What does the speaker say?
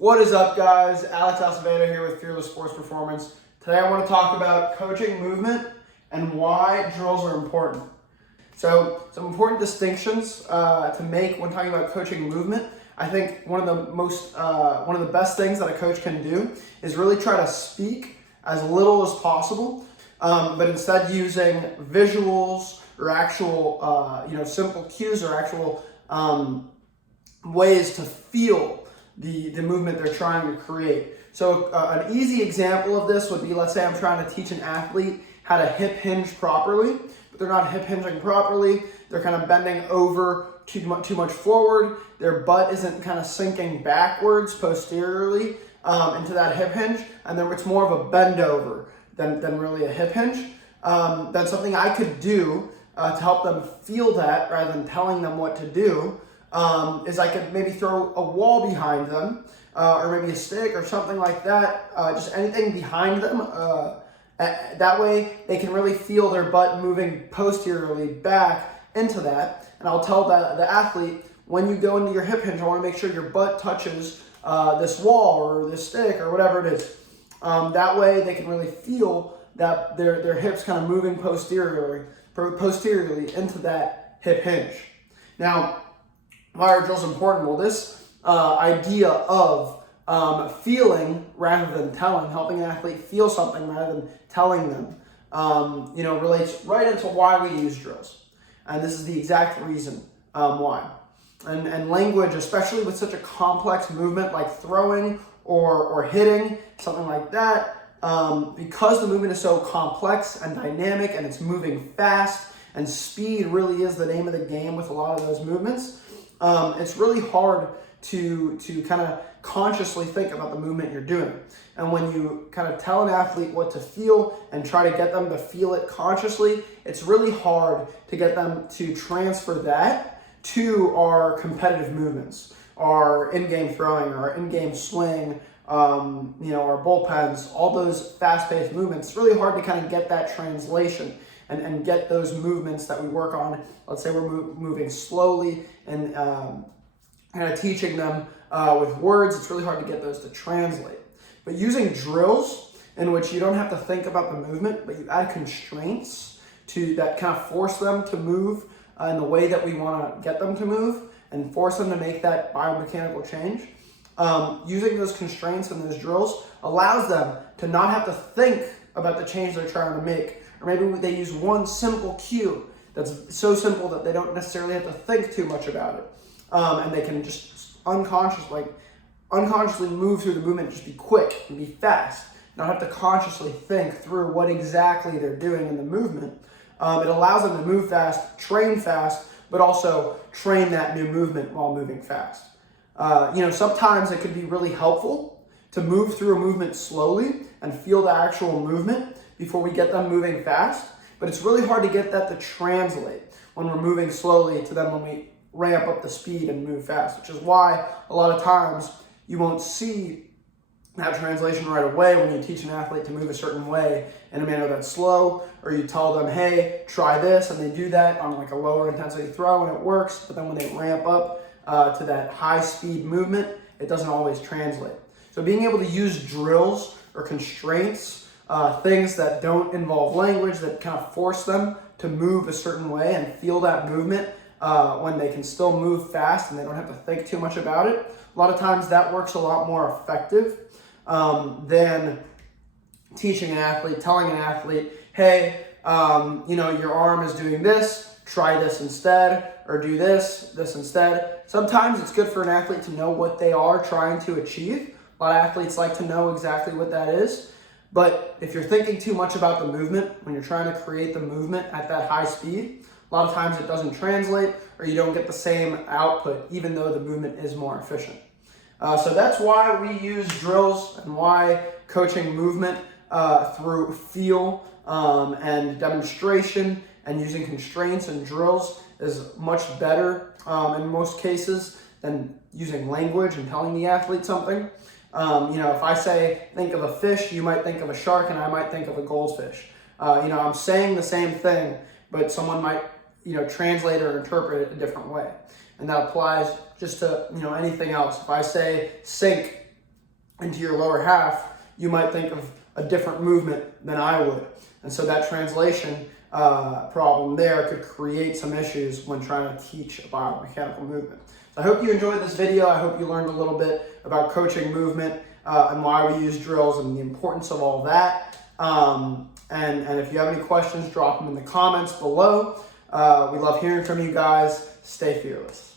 What is up, guys? Alex Acevedo here with Fearless Sports Performance. Today I want to talk about coaching movement and why drills are important. So some important distinctions to make when talking about coaching movement. I think one of the best things that a coach can do is really try to speak as little as possible, but instead using visuals or actual simple cues or actual ways to feel the movement they're trying to create. So an easy example of this would be, let's say I'm trying to teach an athlete how to hip hinge properly, but they're not hip hinging properly. They're kind of bending over too much forward. Their butt isn't kind of sinking backwards posteriorly into that hip hinge, and then it's more of a bend over than really a hip hinge. That's something I could do to help them feel that rather than telling them what to do. Is I could maybe throw a wall behind them, or maybe a stick or something like that, just anything behind them. That way they can really feel their butt moving posteriorly back into that. And I'll tell the athlete, when you go into your hip hinge, I want to make sure your butt touches this wall or this stick or whatever it is. That way they can really feel that their hips kind of moving posteriorly into that hip hinge. Now, why are drills important? Well, this idea of feeling rather than telling, helping an athlete feel something rather than telling them, relates right into why we use drills. And this is the exact reason why. And language, especially with such a complex movement like throwing or hitting, something like that, because the movement is so complex and dynamic and it's moving fast, and speed really is the name of the game with a lot of those movements. It's really hard to kind of consciously think about the movement you're doing. And when you kind of tell an athlete what to feel and try to get them to feel it consciously, it's really hard to get them to transfer that to our competitive movements, our in-game throwing, our in-game swing, our bullpens, all those fast-paced movements. It's really hard to kind of get that translation and get those movements that we work on. Let's say we're moving slowly and kind of teaching them with words. It's really hard to get those to translate. But using drills in which you don't have to think about the movement, but you add constraints that kind of force them to move in the way that we want to get them to move and force them to make that biomechanical change. Using those constraints and those drills allows them to not have to think about the change they're trying to make. Or maybe they use one simple cue that's so simple that they don't necessarily have to think too much about it. And they can just unconsciously move through the movement, just be quick and be fast, not have to consciously think through what exactly they're doing in the movement. It allows them to move fast, train fast, but also train that new movement while moving fast. Sometimes it could be really helpful to move through a movement slowly and feel the actual movement before we get them moving fast, but it's really hard to get that to translate when we're moving slowly to then when we ramp up the speed and move fast, which is why a lot of times you won't see that translation right away when you teach an athlete to move a certain way in a manner that's slow, or you tell them, hey, try this, and they do that on like a lower intensity throw and it works, but then when they ramp up to that high speed movement, it doesn't always translate. So being able to use drills or constraints, things that don't involve language, that kind of force them to move a certain way and feel that movement when they can still move fast and they don't have to think too much about it. A lot of times that works a lot more effective than teaching an athlete, telling an athlete, hey, your arm is doing this, try this instead, or do this instead. Sometimes it's good for an athlete to know what they are trying to achieve. A lot of athletes like to know exactly what that is. But if you're thinking too much about the movement, when you're trying to create the movement at that high speed, a lot of times it doesn't translate or you don't get the same output, even though the movement is more efficient. So that's why we use drills and why coaching movement through feel and demonstration and using constraints and drills is much better in most cases than using language and telling the athlete something. If I say, think of a fish, you might think of a shark and I might think of a goldfish. I'm saying the same thing, but someone might, translate or interpret it a different way. And that applies just to, anything else. If I say sink, into your lower half, you might think of a different movement than I would. And so that translation problem there could create some issues when trying to teach a biomechanical movement. So I hope you enjoyed this video. I hope you learned a little bit about coaching movement and why we use drills and the importance of all that. And if you have any questions, drop them in the comments below. We love hearing from you guys. Stay fearless.